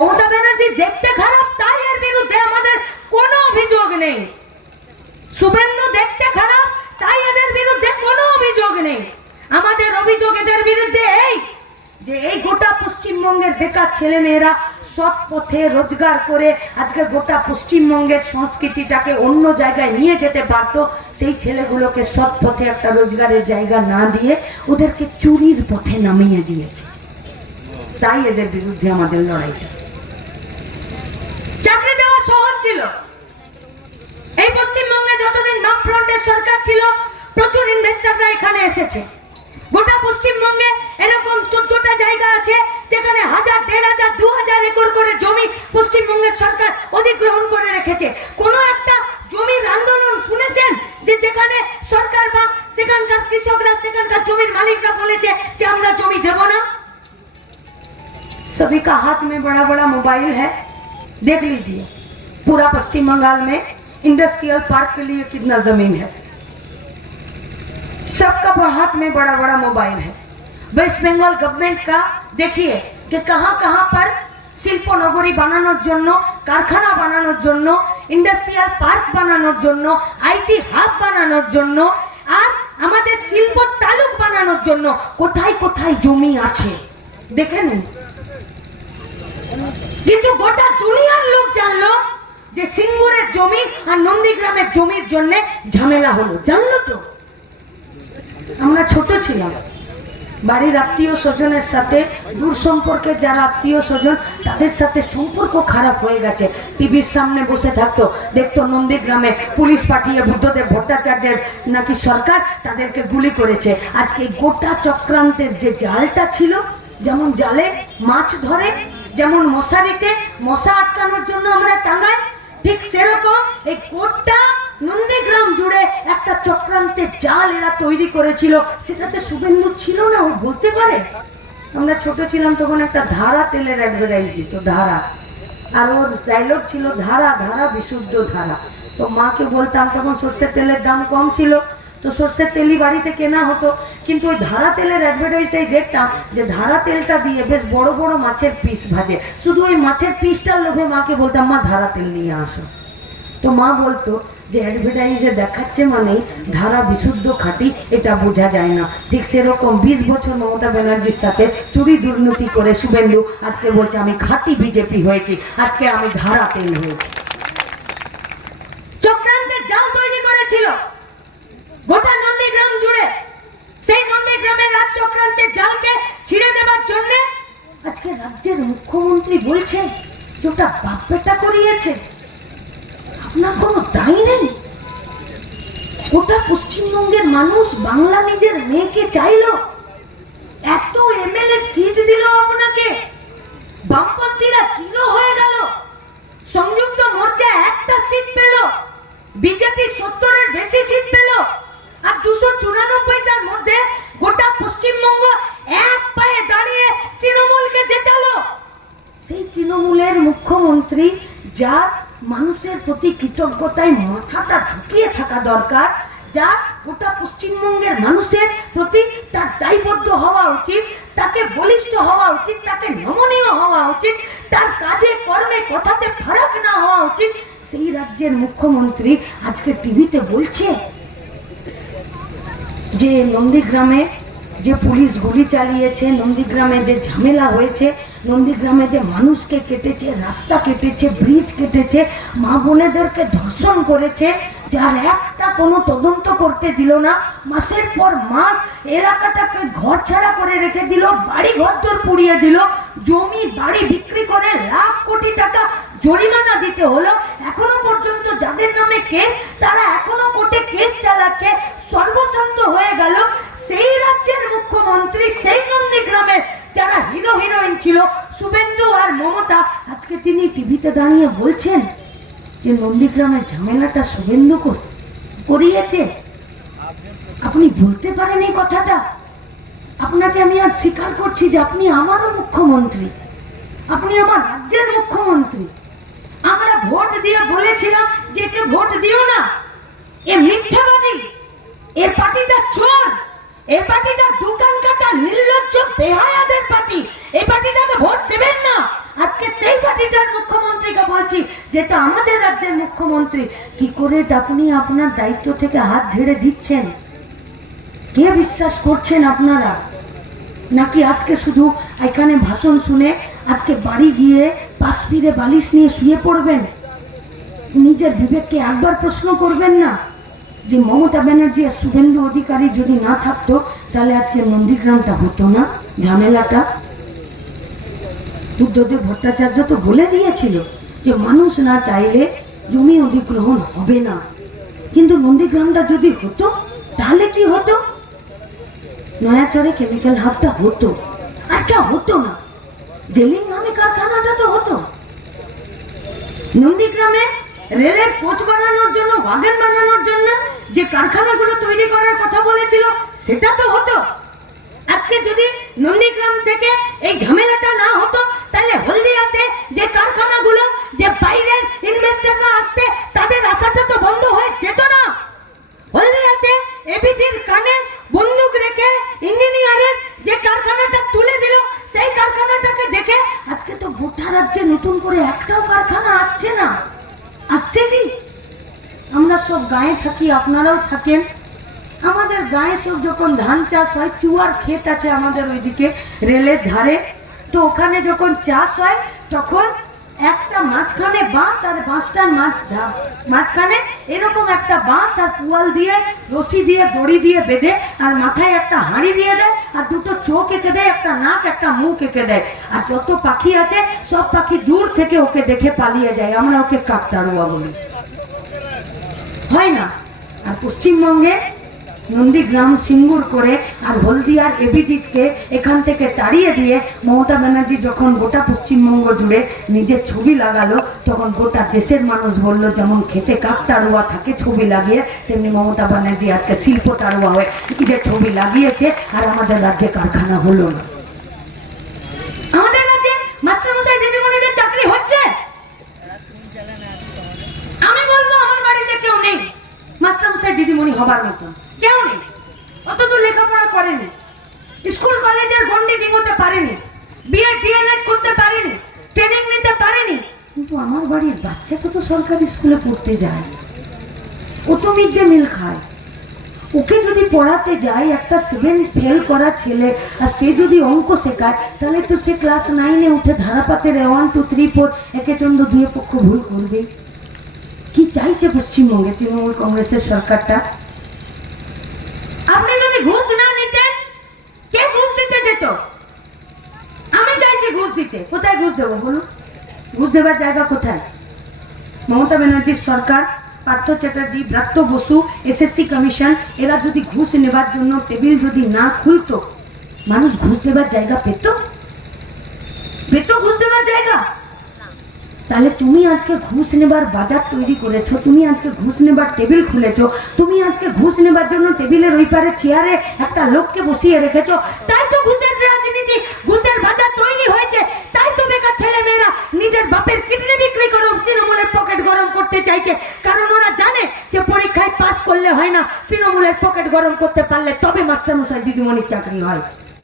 মমতা ব্যানার্জি দেখতে খারাপ তাই এর বিরুদ্ধে আমাদের কোনো অভিযোগ নেই। শুভেন্দু দেখতে খারাপ তাই এদের বিরুদ্ধে কোনো অভিযোগ নেই। আমাদের অভিযোগ এদের বিরুদ্ধে এই যে এই গোটা পশ্চিমবঙ্গের বেকার ছেলেমেয়েরা সৎ পথে রোজগার করে আজকে গোটা পশ্চিমবঙ্গের সংস্কৃতিটাকে অন্য জায়গায় নিয়ে যেতে পারতো, সেই ছেলেগুলোকে সৎ পথে একটা রোজগারের জায়গা না দিয়ে ওদেরকে চুরির পথে নামিয়ে দিয়েছে। তাই এদের বিরুদ্ধে আমাদের লড়াইটা। চাকরি দেওয়া সহজ ছিল। এই পশ্চিমবঙ্গে যতদিন বামফ্রন্টের সরকার ছিল প্রচুর ইনভেস্টররা এখানে এসেছে। গোটা পশ্চিমবঙ্গে এরকম 14টা জায়গা আছে যেখানে 1000, 1500, 2000 একর করে জমি পশ্চিমবঙ্গের সরকার অধিগ্রহণ করে রেখেছে। কোনো একটা জমির আন্দোলন শুনেছেন যে যেখানে সরকার বা সেখানকার কৃষকরা, সেখানকার জমির মালিকরা বলেছে যে আমরা জমি দেব না? सभी का हाथ में बड़ा बड़ा मोबाइल है। देख लीजिए पूरा पश्चिम बंगाल में इंडस्ट्रियल पार्क के लिए कितना जमीन है। सबका हाथ में बड़ा बड़ा मोबाइल है। वेस्ट बंगाल गवर्नमेंट का देखिए कि कहां कहां पर শিল্প নগরী বানানোর জন্য, কারখানা বানানোর জন্য, ইন্ডাস্ট্রিয়াল পার্ক বানানোর জন্য, আইটি হাব বানানোর জন্য আর আমাদের শিল্প তালুক বানানোর জন্য কোথায় কোথায় জমি আছে দেখে নিন। কিন্তু গোটা দুনিয়ার লোক জানলো যে সিঙ্গুরের জমি আর নন্দীগ্রামের জমির জন্য ঝামেলা হলো। জানলো তো? আমরা ছোট ছিলাম, বাড়ির আত্মীয় স্বজনের সাথে, দূর সম্পর্কের যারা আত্মীয় স্বজন তাদের সাথে সম্পর্ক খারাপ হয়ে গেছে। টিভির সামনে বসে থাকতো, দেখতো নন্দীগ্রামে পুলিশ পাঠিয়ে বুদ্ধদেব ভট্টাচার্যের নাকি সরকার তাদেরকে গুলি করেছে। আজকে গোটা চক্রান্তের যে জালটা ছিল, যেমন জালে মাছ ধরে, যেমন মশারিতে মশা আটকানোর জন্য আমরা টাঙাই, ঠিক সেরকম এই গোটা নন্দীগ্রাম জুড়ে একটা চক্রান্তের জাল এরা তৈরি করেছিল। সেটাতে শুভেন্দু ছিল না, ও বলতে পারে? আমরা ছোট ছিলাম তখন একটা ধারা তেলের অ্যাডভার্টাইজ দিত, ধারা, আর ওর ডায়লগ ছিল ধারা ধারা বিশুদ্ধ ধারা। তো মাকে বলতাম, তখন সর্ষের তেলের দাম কম ছিল, তো সর্ষের তেলই বাড়িতে কেনা হতো। কিন্তু ওই ধারা তেলের অ্যাডভার্টাইজটাই দেখতাম যে ধারা তেলটা দিয়ে বেশ বড় বড় মাছের পিস ভাজে। শুধু ওই মাছের পিসটার লোভে মাকে বলতাম, মা ধারা তেল নিয়ে আসো। তো মা বলতো যে অ্যাডভার্টাইজে দেখাচ্ছে মানে ধারা বিশুদ্ধ খাঁটি, এটা বোঝা যায় না। ঠিক সেরকম 20 বছর মমতা ব্যানার্জির সাথে চুরি দুর্নীতি করে শুভেন্দু আজকে বলছে আমি খাঁটি বিজেপি হয়েছি, আজকে আমি ধারা তেল হয়েছি। চক্রান্তের জাল তৈরি করেছিল গোটা নন্দীগ্রাম জুড়ে। সেই নন্দীগ্রামের রাজ চক্রান্তের জালকে ছিঁড়ে দেবার জন্য আজকে রাজ্যের মুখ্যমন্ত্রী বলছে যে ওটা বাপ বেটা করিয়েছে। আপনার কোনো দায় নেই? গোটা পশ্চিমবঙ্গের মানুষ বাংলা নিজের মেয়েকে চাইলো, এত এমএলএ সিট দিল আপনাকে, বামপন্থীরা জিরো হয়ে গেল, সংযুক্ত মোর্চা একটা সিট পেল, বিজেপি 70-এর বেশি সিট পেল, আর 294টার মধ্যে গোটা পশ্চিমবঙ্গ এক পায়ে দাঁড়িয়ে তৃণমূলকে জেতালো। সেই তৃণমূলের মুখ্যমন্ত্রী, যার মানুষের প্রতি কৃতজ্ঞতায় মাথাটা ঝুঁকিয়ে থাকা দরকার, যার গোটা পশ্চিমবঙ্গের মানুষের প্রতি তার দায়বদ্ধ হওয়া উচিত, তাকে বলিষ্ঠ হওয়া উচিত, তাকে নমনীয় হওয়া উচিত, তার কাজে কর্মে কথাতে ফারাক না হওয়া উচিত, সেই রাজ্যের মুখ্যমন্ত্রী আজকে টিভিতে বলছে যে নন্দীগ্রামে যে পুলিশ গুলি চালিয়েছে, নন্দীগ্রামে যে ঝামেলা হয়েছে, নন্দীগ্রামে যে মানুষকে কেটেছে, রাস্তা কেটেছে, ব্রিজ কেটেছে, মা বোনেদেরকে ধর্ষণ করেছে, যার একটা কোনো তদন্ত করতে দিল না, মাসের পর মাস এলাকাটাকে ঘর ছাড়া করে রেখে দিল, বাড়ি ঘরদোর পুড়িয়ে দিল, জমি বাড়ি বিক্রি করে লাখ কোটি টাকা জরিমানা দিতে হলো। এখনো পর্যন্ত যাদের নামে কেস, তারা এখনো কোর্টে কেস চালাচ্ছে, সর্বশান্ত হয়ে গেল। সেই রাজ্যের মুখ্যমন্ত্রী, সেই নন্দীগ্রামের যারা হিরো হিরোইন ছিল শুভেন্দু আর মমতা, আজকে তিনি টিভিতে দাঁড়িয়ে বলছেন যে নন্দীগ্রামের ঝামেলাটা শুভেন্দু করিয়েছে। আপনি বলতে পারেন এই কথাটা? আপনাকে আমি আজ স্বীকার করছি যে আপনি আমারও মুখ্যমন্ত্রী, আপনি আমার রাজ্যের মুখ্যমন্ত্রী। আমরা ভোট দিয়ে বলেছিলাম যে একে ভোট দিও না, এ মিথ্যাবাদী, এর পার্টিটা চোর, এই পার্টিটা দোকান কাটা নির্লজ্জ বেহায়াদের পার্টি, এই পার্টিটাকে ভোট দেবেন না। আজকে সেই পার্টিটার মুখ্যমন্ত্রীকে বলছি, যেটা আমাদের রাজ্যের মুখ্যমন্ত্রী, কি করে আপনি আপনার দায়িত্ব থেকে হাত ঝেড়ে দিচ্ছেন? কে বিশ্বাস করছেন আপনারা? নাকি আজকে শুধু এখানে ভাষণ শুনে আজকে বাড়ি গিয়ে পাশ ফিরে বালিশ নিয়ে শুয়ে পড়বেন? নিজের বিবেককে একবার প্রশ্ন করবেন না যে মমতা ব্যানার্জি আর শুভেন্দু অধিকারী যদি না থাকতো তাহলে আজকে নন্দীগ্রামটা হতো না, ঝামেলাটা? বুদ্ধদেব ভট্টাচার্য তো বলে দিয়েছিল যে মানুষ না চাইলে জমি অধিগ্রহণ হবে না, কিন্তু নন্দীগ্রামটা যদি হতো তাহলে কি হতো? নয়াচরে কেমিক্যাল হাবটা হতো, আচ্ছা হতো না, জেলিংহামে কারখানাটা তো হতো। নন্দীগ্রামে রেলের কোচ বানানোর জন্য, ওয়াগন বানানোর জন্য যে কারখানাগুলো তৈরি করার কথা বলেছিল সেটা তো হতো। আজকে যদি নন্দীগ্রাম থেকে এই ঝামেলাটা না হতো তাহলে হলদিয়াতে যে কারখানাগুলো, যে বাইরের ইনভেস্টররা আসতে তাদের আশাটা তো বন্ধ হয়ে যেত না। হলদিয়াতে এবিজির কানে বন্দুক রেখে ইঞ্জিনিয়ারের যে কারখানাটা তুলে দিল, সেই কারখানাটাকে দেখে আজকে তো গোটা রাজ্যে নতুন করে একটাও কারখানা আসছে না। আসছে কি? আমরা সব গায়ে থাকি, আপনারাও থাকেন। আমাদের গায়ে সব যখন ধান চাষ হয়, চুয়ার ক্ষেত আছে আমাদের ওইদিকে রেলের ধারে, তো ওখানে যখন চাষ হয় তখন একটা মাঝখানে বাঁশ, আর বাঁশটার মাঝখানে এরকম একটা বাঁশ আর পুয়াল দিয়ে, রশি দিয়ে, দড়ি দিয়ে বেঁধে, আর মাথায় একটা হাঁড়ি দিয়ে দেয়, আর দুটো চোখ এঁকে দেয়, একটা নাক একটা মুখ এঁকে দেয়, আর যত পাখি আছে সব পাখি দূর থেকে ওকে দেখে পালিয়ে যায়। আমরা ওকে কাকতাড়ুয়া বলি, হয় না? আর পশ্চিমবঙ্গে নন্দীগ্রাম সিঙ্গুর করে আর হলদিয়ার এবিজিৎকে এখান থেকে তাড়িয়ে দিয়ে মমতা ব্যানার্জি যখন গোটা পশ্চিমবঙ্গ জুড়ে নিজের ছবি লাগালো, তখন গোটা দেশের মানুষ বলল যেমন খেতে কাকতাড়ুয়া থাকে ছবি লাগিয়ে, তেমনি মমতা ব্যানার্জি আজকে শিল্প তাড়ুয়া হয়ে নিজের ছবি লাগিয়েছে, আর আমাদের রাজ্যে কারখানা হলো না। আমাদের রাজ্যে মাস্টারমশাই দিদিমণিদের চাকরি হচ্ছে? আমি বলবো আমার বাড়িতে কেউ নেই মাস্টারমশাই দিদিমণি হবার মতন, কেউ নেই। অতদূর লেখাপড়া করেনি, স্কুল কলেজের গন্ডি ডিঙোতে পারেনি, বিএ ডিএলএড করতে পারেনি, ট্রেনিং নিতে পারেনি, কিন্তু আমার বাড়ির বাচ্চা তো সরকারি স্কুলে পড়তে যায়, ও তো মিড ডে মিল খায়। ওকে যদি পড়াতে যায় একটা 7 ফেল করা ছেলে, আর সে যদি অঙ্ক শেখায়, তাহলে তো সে ক্লাস 9-এ উঠে ধারাপাতের 1 2 3 4 একে চন্দ্র দুয়ে পক্ষ ভুল করবে। কি চাইছে পশ্চিমবঙ্গে তৃণমূল কংগ্রেসের সরকারটা? আপনি যদি ঘুষ না নিতেন, কে ঘুষ দিতে যেত? আমি চাইছি ঘুষ দিতে। কোথায় ঘুষ দেবো বলুন? ঘুষ দেবার জায়গা কোথায়? মমতা ব্যানার্জির সরকার, পার্থ চ্যাটার্জি, ব্রাত্য বসু, এসএসসি কমিশন, এরা যদি ঘুষ নেবার জন্য টেবিল যদি না খুলতো, মানুষ ঘুষ দেবার জায়গা পেত? ঘুষ দেবার জায়গা? তাহলে তুমি আজকে ঘুষ নেবার বাজার তৈরি করেছো, তুমি আজকে ঘুষ নেবার টেবিল খুলেছো, তুমি আজকে ঘুষ নেবার জন্য টেবিলের ওই পারে চেয়ারে একটা লোককে বসিয়ে রেখেছো, তাই তো ঘুষের রাজনীতি, ঘুষের বাজার তৈরি হয়েছে। তাই তো বেকার ছেলে মেয়েরা নিজের বাপের কিডনি বিক্রি করে তৃণমূলের পকেট গরম করতে চাইছে, কারণ ওরা জানে যে পরীক্ষায় পাস করলে হয় না, তৃণমূলের পকেট গরম করতে পারলে তবে মাস্টারমশাই দিদিমণির চাকরি হয়।